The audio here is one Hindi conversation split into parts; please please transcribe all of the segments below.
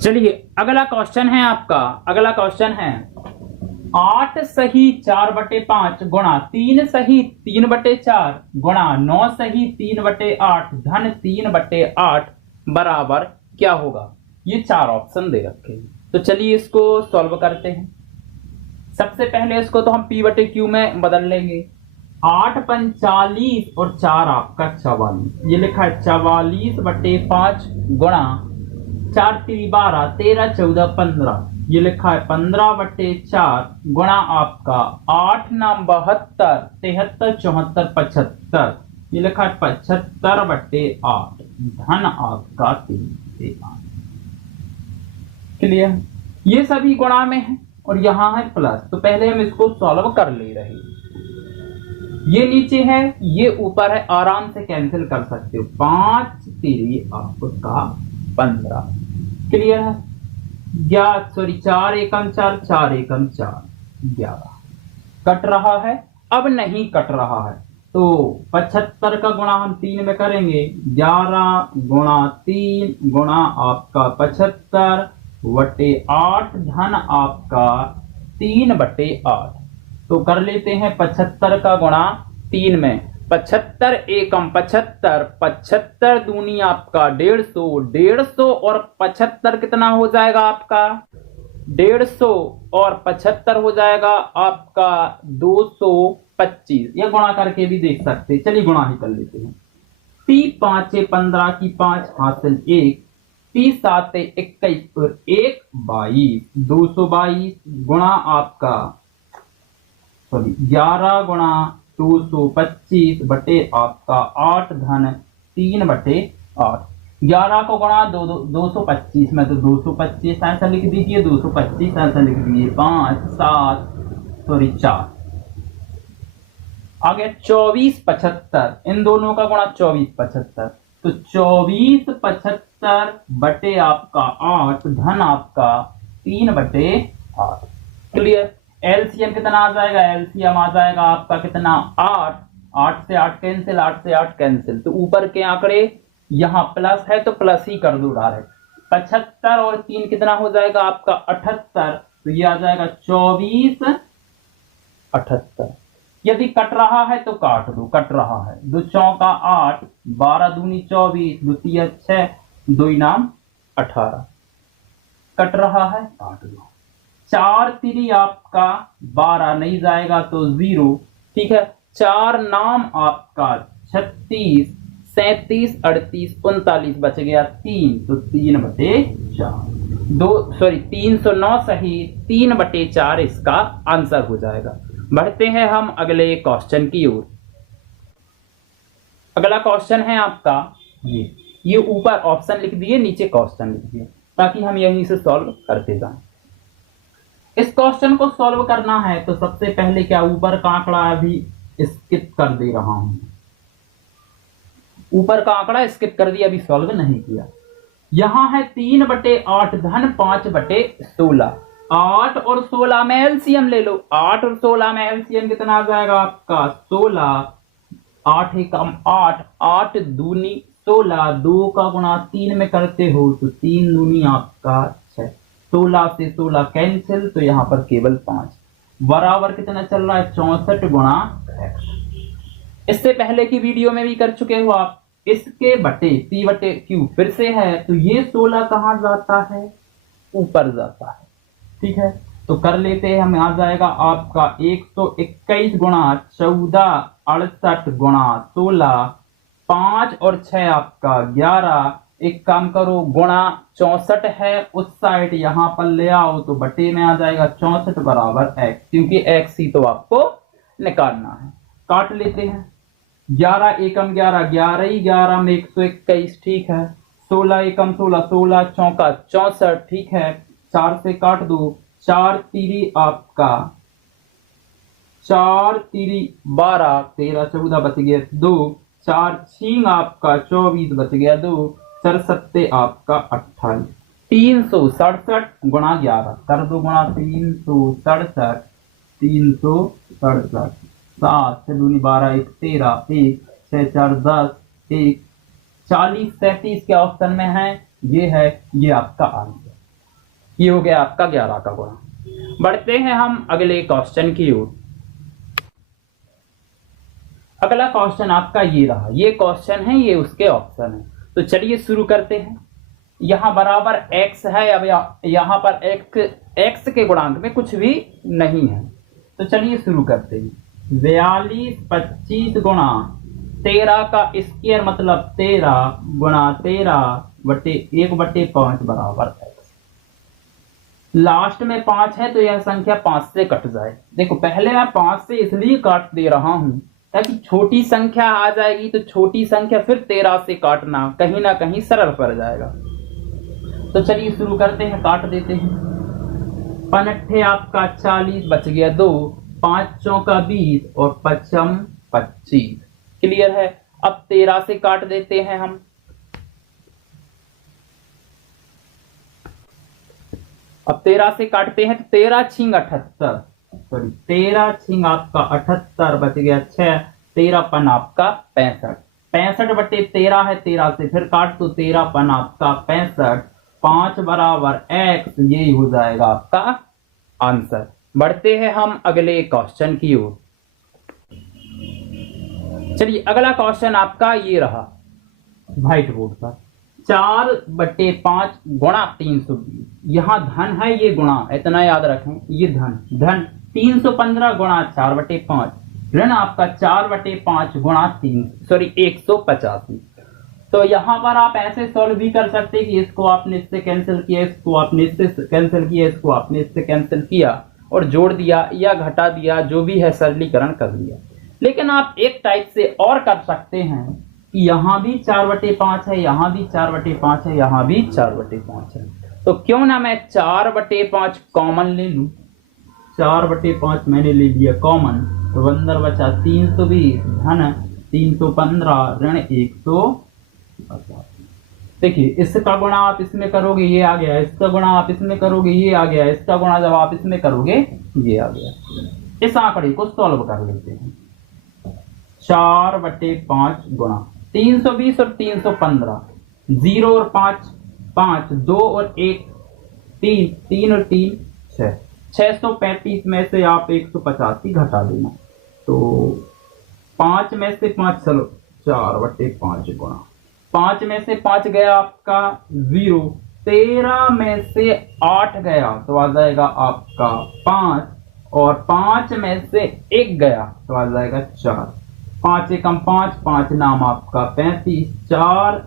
चलिए अगला क्वेश्चन है आपका। अगला क्वेश्चन है 8 सही 4/5 गुणा 3 सही 3/4 गुणा 9 सही 3/8 धन 3/8 बराबर क्या होगा। ये चार ऑप्शन दे रखे हैं, तो चलिए इसको सॉल्व करते हैं। सबसे पहले इसको तो हम p/q में बदल लेंगे। 8 45 और 4 आपका 44, ये लिखा है 44/5 गुणा 4 3 12 13 14 15, ये लिखा है 15/4 गुणा आपका 8 9 72 73 74 75, ये लिखा है 75/8 धन आपका 3 से 8। क्लियर। ये सभी गुणा में है और यहां है प्लस, तो पहले हम इसको सॉल्व कर ले रहे हैं। ये नीचे है ये ऊपर है, आराम से कैंसिल कर सकते हो। 5 3 आपका 15। क्लियर है। 4 एकम 4 4 एकम 4 11 कट रहा है। अब नहीं कट रहा है तो 75 का गुणा हम 3 में करेंगे। 11 गुणा 3 गुणा आपका 75/8 धन आपका 3/8। तो कर लेते हैं 75 का गुणा 3 में। 75 एकम 75, 75 दूनी आपका 150, 150 और 75 कितना हो जाएगा आपका 150 और 75 हो जाएगा आपका 225। ये गुणा करके भी देख सकते हैं, चलिए गुणा ही कर लेते हैं। 3 5 15 की 5 हासिल 1, 3 7 21 और 1 22, 222 गुणा आपका 11 गुणा 225 बटे आपका 8 धन 3/8। 11 को गुणा 225 में, तो 225 ऐसा लिख दीजिए, 225 ऐसा लिख दीजिए। 5 7 4 आ गया 24 75, इन दोनों का गुणा 24 75, तो 24 75 बटे आपका 8 धन आपका 3/8। क्लियर। एलसीएम कितना आ जाएगा, एलसीएम आ जाएगा आपका कितना 8, 8 से 8 कैंसिल, 8 से 8 कैंसिल, तो ऊपर के आंकड़े यहाँ प्लस है तो प्लस ही कर दो डायरेक्ट। 75 और 3 कितना हो जाएगा आपका 78, तो ये आ जाएगा 24 78। यदि कट रहा है तो काट दो, कट रहा है। 2 चौका 8, 12 दूनी 24, 2 तिया 6, 2 नाम 18, कट रहा है काट दो। 4 3 आपका 12 नहीं जाएगा तो 0, ठीक है। 4 नाम आपका 36 37 38 39 बच गया 3, तो 3/4 309 सही 3/4 इसका आंसर हो जाएगा। बढ़ते हैं हम अगले क्वेश्चन की ओर। अगला क्वेश्चन है आपका ये ऊपर ऑप्शन लिख दिए, नीचे क्वेश्चन लिख दिए, ताकि हम यहीं से सॉल्व करते जाएं। इस क्वेश्चन को सॉल्व करना है तो सबसे पहले क्या ऊपर का आंकड़ा अभी स्किप कर दे रहा हूं। ऊपर का आंकड़ा स्किप कर दिया, अभी सॉल्व नहीं किया। यहां है 3/8 धन 5/16। 8 और 16 में एलसीएम ले लो। 8 और 16 में एलसीएम कितना आ जाएगा आपका 16। 8 एकम 8, 8 दूनी 16, 2 का गुणा 3 में करते हो तो 3 दूनी आपका 6, 16 से 16 कैंसिल, तो यहां पर केवल 5 बराबर कितना चल रहा है 64 गुणा x। इससे पहले की वीडियो में भी कर चुके हो आप। इसके बटे p/q फिर से है, तो ये 16 कहां जाता है ऊपर जाता है, ठीक है। तो कर लेते हैं, हमें आ जाएगा आपका 121 गुणा 14 68 गुणा 16, 5 और 6 आपका 11। एक काम करो, गुणा 64 है उस साइड, यहां पर ले आओ तो बटे में आ जाएगा 64 बराबर x, क्योंकि x ही तो आपको निकालना है। काट लेते हैं। 11 एकम 11, 11 ही 11 में 121, ठीक है। 16 एकम 16, 16 चौका 64, ठीक है। 4 से काट दो, 4 3 आपका 4 3 12, 13 14 बच गया 2, 4 6 आपका 24 बच गया 2, 4 7 आपका 28। 367 गुणा 11 कर दो, गुणा 367, 367, 7 से दूनी 12 1 13, 1 6 4 10, 1 40 37 के ऑप्शन में है, ये है ये आपका आंसर। ये हो गया आपका 11 का गुणा। बढ़ते हैं हम अगले क्वेश्चन की ओर। अगला क्वेश्चन आपका ये रहा, ये क्वेश्चन है, ये उसके ऑप्शन है। तो चलिए शुरू करते हैं। यहाँ बराबर x है, अब यहाँ पर x के गुणांक में कुछ भी नहीं है। तो चलिए शुरू करते हैं। 42 25 गुणा 13 का स्क्वायर मतलब 13 गुणा 13/1/5 बराबर x। लास्ट में 5 है तो यह संख्या 5 से कट जाए। देखो पहले मैं 5 से इसलिए काट दे रहा हूं ताकि छोटी संख्या आ जाएगी, तो छोटी संख्या फिर 13 से काटना कहीं ना कहीं सरल पड़ जाएगा। तो चलिए शुरू करते हैं, काट देते हैं। 5 आपका 40 बच गया 2, 5 चौका 20 और 5 25। क्लियर है। अब 13 से काट देते हैं हम। अब 13 से काटते हैं तो 13 छिंग 78, सॉरी 13 छिंग आपका 78 बच गया 6, 13 पन आपका 65। 65/13 है, 13 से फिर काट तो 13 पन आपका 65, 5 बराबर x, यही हो जाएगा आपका आंसर। बढ़ते हैं हम अगले क्वेश्चन की ओर। चलिए अगला क्वेश्चन आपका ये रहा व्हाइट बोर्ड पर। 4/5 गुणा 320, यहाँ धन है, ये गुणा, इतना याद रखें, ये धन 315 गुणा 4/5 ऋण आपका 4/5 गुणा 185। तो यहाँ पर आप ऐसे सॉल्व भी कर सकते हैं कि इसको आपने इससे कैंसिल किया, इसको आपने इससे कैंसिल किया, इसको आपने इससे कैंसिल किया और जोड़ दिया या घटा दिया, जो भी है सरलीकरण कर लिया। लेकिन आप एक टाइप से और कर सकते हैं कि यहाँ भी 4/5 है, यहाँ भी 4/5 है, यहाँ भी 4/5 है। तो क्यों ना मैं 4/5 कॉमन ले लूं। 4/5 मैंने ले लिया कॉमन, तो अंदर बचा 320 धन 315 ऋण 150। देखिए इसका गुणा आप इसमें करोगे ये आ गया, इसका गुणा आप इसमें करोगे ये आ गया, इसका गुणा जब आप इसमें करोगे ये आ गया। इस आंकड़े को सॉल्व कर लेते हैं। 4/5 गुणा 320 और 315, 0 और 5 5, 2 और 1 3, 3 और 3 6, 635 में से आप 185 घटा देना। तो 5 में से 5, चलो 4/5 गुणा 5 में से 5 गया आपका 0, 13 में से 8 गया तो आ जाएगा आपका 5, और 5 में से 1 गया तो आ जाएगा 4। 5 एकम 5, 5 नाम आपका 35, 4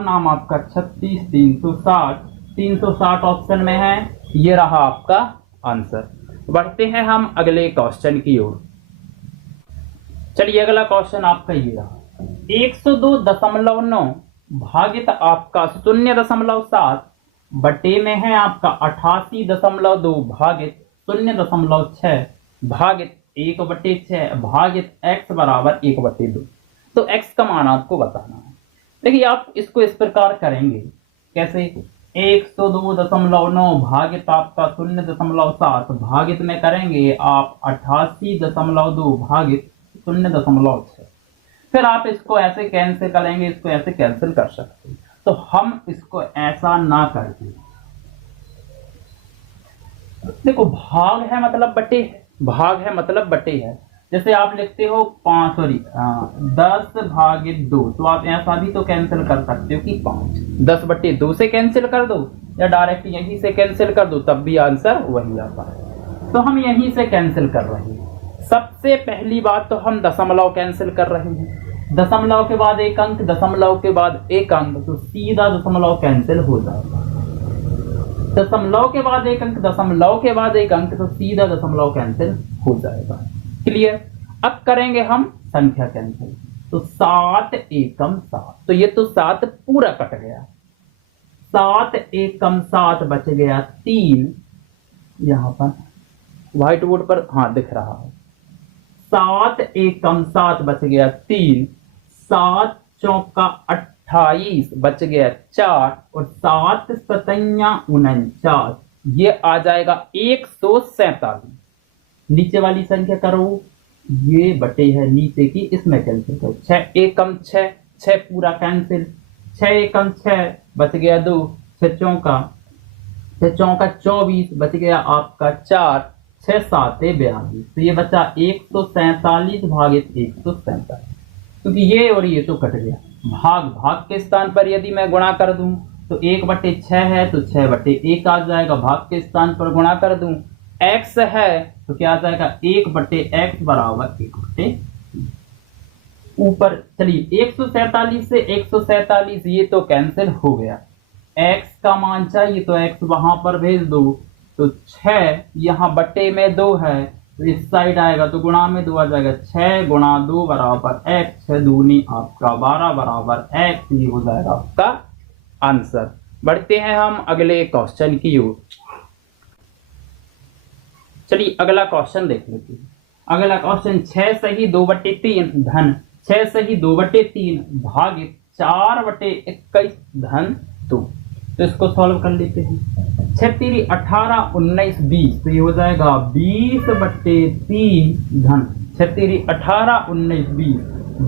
नाम आपका 36, 360, 360 ऑप्शन में है। ये रहा आपका आंसर। बढ़ते हैं हम अगले क्वेश्चन की ओर। चलिए अगला क्वेश्चन आपका ये रहा, 102.9 भागित आपका 0.7 बटे में है आपका 88.2 भागित 0.6 भागित 1/6 भागित x बराबर 1/2। तो x का मान आपको बताना है। देखिए आप इसको इस प्रकार करेंगे, कैसे, 102.9 भागित आपका 0.7 भागित में करेंगे आप 88.2 भागित 0.6। फिर आप इसको ऐसे कैंसिल करेंगे, इसको ऐसे कैंसिल कर सकते हैं। तो हम इसको ऐसा ना करके, देखो भाग है मतलब बटे है, भाग है मतलब बटे है। जैसे आप लिखते हो 10/2, तो आप ऐसा भी तो कैंसिल कर सकते हो कि 5, 10/2 से कैंसिल कर दो या डायरेक्ट यहीं से कैंसिल कर दो, तब भी आंसर वही आता है। तो हम यहीं से कैंसिल कर रहे हैं। सबसे पहली बात तो हम दशमलव कैंसिल कर रहे हैं। दशमलव के बाद एक अंक, दशमलव के बाद एक अंक, तो सीधा दशमलव कैंसिल हो जाएगा। दशमलव के बाद एक अंक, दशमलव के बाद एक अंक, तो सीधा दशमलव कैंसिल हो जाएगा। क्लियर। अब करेंगे हम संख्या कैंसिल। तो 7 एकम 7, तो ये तो 7 पूरा कट गया। 7 एकम 7 बच गया 3, यहां पर व्हाइट बोर्ड पर हाँ दिख रहा है। 7 एकम 7 बच गया 3, 7 चौका 28 बच गया 4, और 7 सतैया 49, ये आ जाएगा 147। नीचे वाली संख्या करो, ये बटे है नीचे की, इसमें कैंसिल करो। 6 एकम 6, 6 पूरा कैंसिल, 6 एकम 6 बच गया 2, 6 चौका 6 चौका 24, बच गया आपका 4, 6 7 42, तो ये बचा 147 भागित 147, क्योंकि ये और ये तो कट गया। भाग के स्थान पर यदि मैं गुणा कर दूं तो 1/6 है तो 6/1 आ जाएगा। भाग के स्थान पर गुणा कर दूं, x है तो क्या आ जाएगा 1/x बराबर 1/। ऊपर चलिए 147 से 147 ये तो कैंसिल हो गया। x का मान चाहिए तो x वहां पर भेज दो, तो 6 यहाँ बट्टे में 2 है तो इस साइड आएगा तो गुणा में 2 आ जाएगा। 6 गुणा 2 बराबर x, 6 दूनी आपका 12 बराबर x, ये हो जाएगा आपका आंसर। बढ़ते हैं हम अगले क्वेश्चन की ओर। चलिए अगला क्वेश्चन देख लेते हैं। अगला क्वेश्चन 6 सही 2/3 धन 6 सही 2/3 भागित 4/21 धन 2। तो इसको सॉल्व कर लेते हैं। 6 3 18 19 20, तो ये हो जाएगा 20/3 धन 6 3 18 19 20,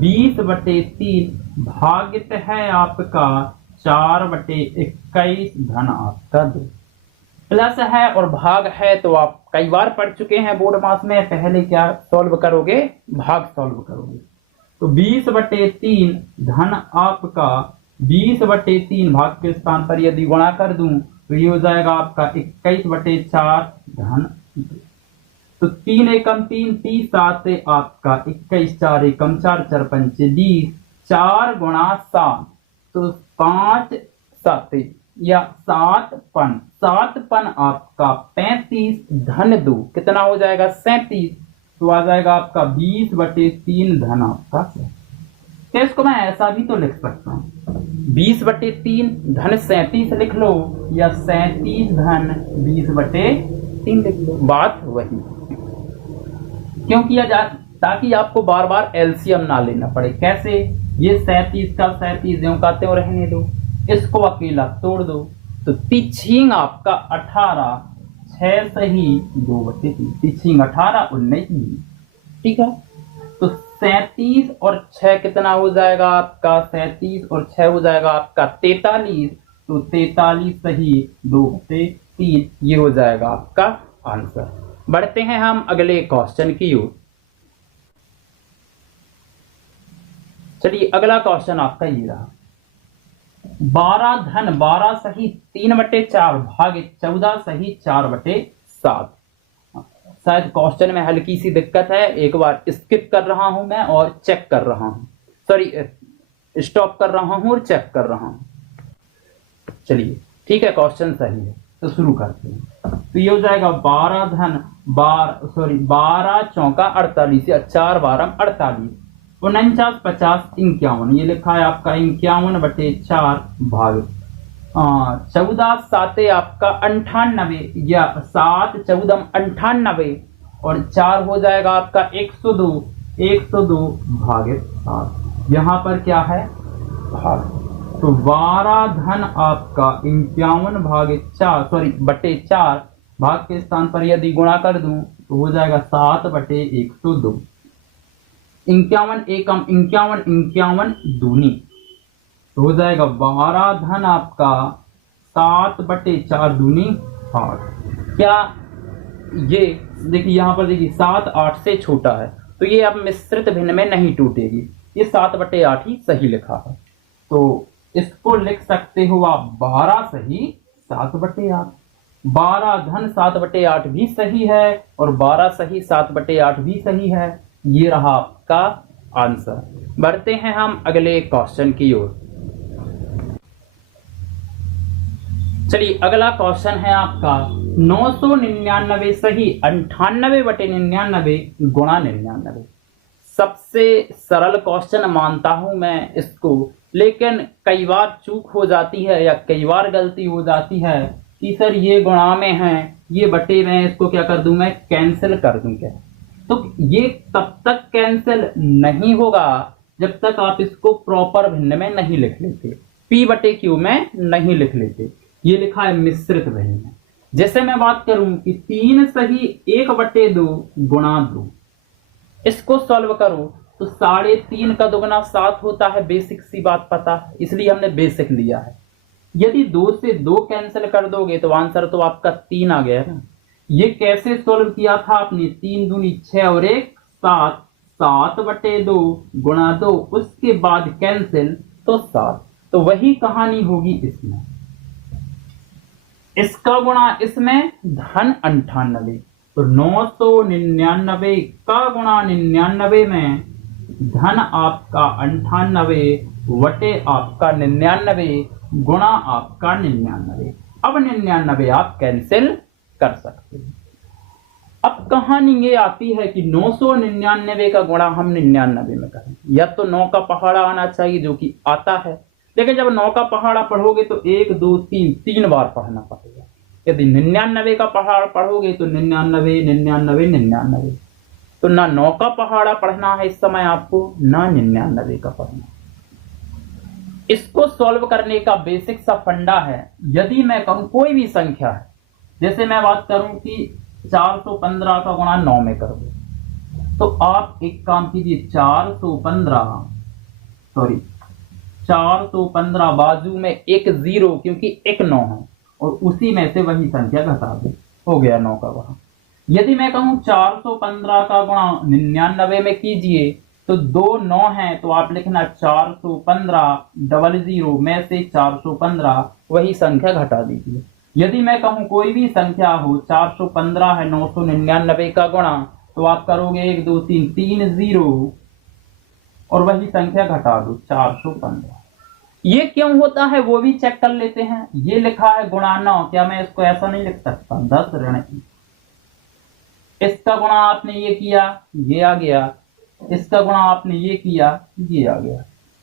20/3 भागित है आपका 4/21 धन आपका 2। प्लस है और भाग है तो आप कई बार पढ़ चुके हैं बोर्ड मास में। पहले क्या सॉल्व करोगे, भाग सॉल्व करोगे। तो 20/3 धन आपका 20/3 भाग के स्थान पर यदि गुणा कर दूं तो ये हो जाएगा आपका 21/4 धन 2। तो 3 एकम 3 30 7 से आपका 21, 4 एकम 4 4 पंचे 20, 4 गुणा 7 तो 5 7 या 7 पन आपका 35 धन 2 कितना हो जाएगा 37, तो आ जाएगा आपका 20/3 धन आपका। तो इसको मैं ऐसा भी तो लिख सकता हूँ 20/3 धन 37 लिख लो या 37 धन 20/3 लिख लो, बात वही। क्यों किया जा, ताकि आपको बार बार एलसीएम ना लेना पड़े। कैसे, ये 37 का 37 ज्यों का त्यों रहने दो, इसको अकेला तोड़ दो, तो तिछिंग आपका 18, 6 सही 2/3, तिछिंग 18 19 20, ठीक है। तो 37 और 6 कितना हो जाएगा आपका 37 और 6 हो जाएगा आपका 43, तो 43 सही 2/3, ये हो जाएगा आपका आंसर। बढ़ते हैं हम अगले क्वेश्चन की ओर। चलिए अगला क्वेश्चन आपका ये रहा। 12 धन 12 सही 3/4 भागित 14 सही 4/7। शायद क्वेश्चन में हल्की सी दिक्कत है, एक बार स्किप कर रहा हूं मैं और चेक कर रहा हूं, सॉरी स्टॉप कर रहा हूं और चेक कर रहा हूं। चलिए ठीक है, क्वेश्चन सही है तो शुरू करते हैं। तो ये हो जाएगा 12 धन 12 चौका 48 या 4 12 48, 49 50 51, ये लिखा है आपका 51/4 भाग 14 7 आपका 98 या 7 14 98 और 4 हो जाएगा आपका 102 भागित 7। यहाँ पर क्या है भाग, तो 12 धन आपका 51 भागित 4 /4 भाग के स्थान पर यदि गुणा कर दूं तो हो जाएगा 7/102। 51 एकम 51 दूनी, तो हो जाएगा 12 धन आपका 7/4 दूनी 8। क्या ये देखिए, यहाँ पर देखिए 7 8 से छोटा है तो ये अब मिश्रित भिन्न में नहीं टूटेगी, ये 7/8 ही सही लिखा है। तो इसको लिख सकते हो आप 12 सही 7/8। 12 धन 7/8 भी सही है और 12 सही 7/8 भी सही है, ये रहा आपका आंसर। बढ़ते हैं हम अगले क्वेश्चन की ओर। चलिए अगला क्वेश्चन है आपका 999 सही 98/99 गुणा 99। सबसे सरल क्वेश्चन मानता हूं मैं इसको, लेकिन कई बार चूक हो जाती है या कई बार गलती हो जाती है कि सर ये गुणा में है ये बटे में, इसको क्या कर दूं मैं कैंसिल कर दूं क्या। तो ये तब तक कैंसिल नहीं होगा जब तक आप इसको प्रॉपर भिन्न में नहीं लिख लेते, p/q में नहीं लिख लेते। ये लिखा है मिश्रित भिन्न में। जैसे मैं बात करूं कि 3 सही 1/2 गुणा 2, इसको सॉल्व करो तो 3.5 का 2 गुना 7 होता है। बेसिक सी बात पता है, इसलिए हमने बेसिक लिया है। यदि 2 से 2 कैंसिल कर दोगे तो आंसर तो आपका 3 आ गया ना। ये कैसे सॉल्व किया था आपने? 3 दूनी 6 और 1 7, 7/2 गुणा 2, उसके बाद कैंसिल तो 7। तो वही कहानी होगी इसमें, इसका गुणा इसमें धन 98, तो 999 का गुणा 99 में धन आपका 98 वटे आपका 99 गुणा आपका 99। अब 99 आप कैंसिल कर सकते हैं। अब कहानी ये आती है कि 999 का गुणा हम 99 में करें, या तो 9 का पहाड़ा आना चाहिए जो कि आता है, लेकिन जब 9 का पहाड़ा पढ़ोगे तो 1 2 3 3 बार पढ़ना पड़ेगा। यदि 99 का पहाड़ पढ़ोगे तो 99 99 99, तो ना 9 का पहाड़ा पढ़ना है इस समय आपको, ना 99 का पढ़ना। इसको सॉल्व करने का बेसिक सा फंडा है, यदि मैं कहूं कोई भी संख्या है, जैसे मैं बात करूं कि 415 का गुणा 9 में कर दो, तो आप एक काम कीजिए, 415 बाजू में एक 0 क्योंकि एक 9 है, और उसी में से वही संख्या घटा दो, हो गया 9 का गुणा। यदि मैं कहूं 415 का गुणा 99 में कीजिए, तो 2 9 है, तो आप लिखना 415 00 में से 415 वही संख्या घटा दीजिए। यदि मैं कहूं कोई भी संख्या हो, 415 है 999 का गुणा, तो आप करोगे 1 2 3 3 0 और वही संख्या घटा दो 415। ये क्यों होता है वो भी चेक कर लेते हैं। ये लिखा है गुणा 9, क्या मैं इसको ऐसा नहीं लिख सकता? 10 ऋण 1, इसका गुणा आपने ये किया, ये आ गया, इसका गुणा आपने ये किया, ये आ गया।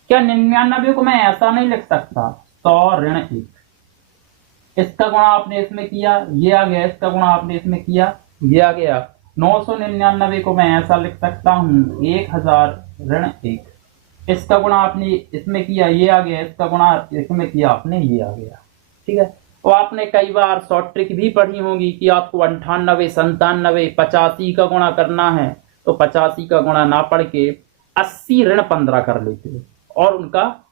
क्या 99 को मैं ऐसा नहीं लिख सकता? 100 ऋण 1, इसका गुणा आपने इसमें किया, ये आ गया, इसका गुणा आपने इसमें किया, ये आ गया। 999 को मैं ऐसा लिख सकता हूं 1000 ऋण 1, इसका गुणा आपने इसमें किया, ये आ गया, इसका गुणा इसमें किया आपने, ये आ गया। ठीक है, तो आपने कई बार शॉर्ट ट्रिक भी पढ़ी होगी कि आपको 98 97 85 का गुणा करना है, तो 85 का गुणा ना पढ़ के 80 ऋण 15 कर लेते हो और उनका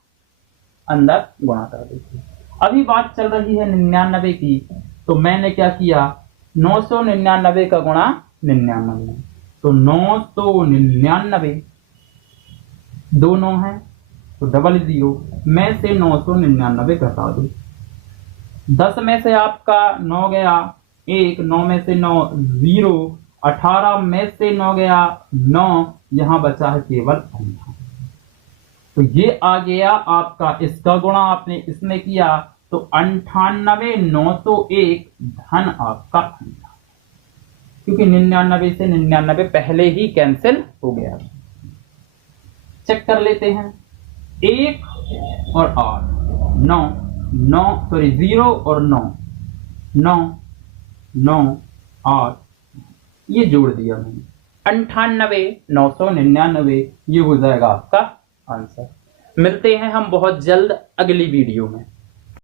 अंदर गुणा कर देते हो। अभी बात चल रही है 99 की, तो मैंने क्या किया, 999 का गुणा 99, तो 999 2 9 है, तो 00 में से 999 घटा दो। 10 में से आपका 9 गया 1, 9 में से 9 0, 18 में से 9 गया 9, यहां बचा है केवल 98। तो ये आ गया आपका, इसका गुणा आपने इसमें किया, तो 98 901 धन आपका 98, क्योंकि 99 से 99 पहले ही कैंसिल हो गया। चेक कर लेते हैं, 1 और 8 0 और 9 9 9 8, ये जोड़ दिया मैंने, 98 999, ये हो जाएगा आपका आंसर। मिलते हैं हम बहुत जल्द अगली वीडियो में।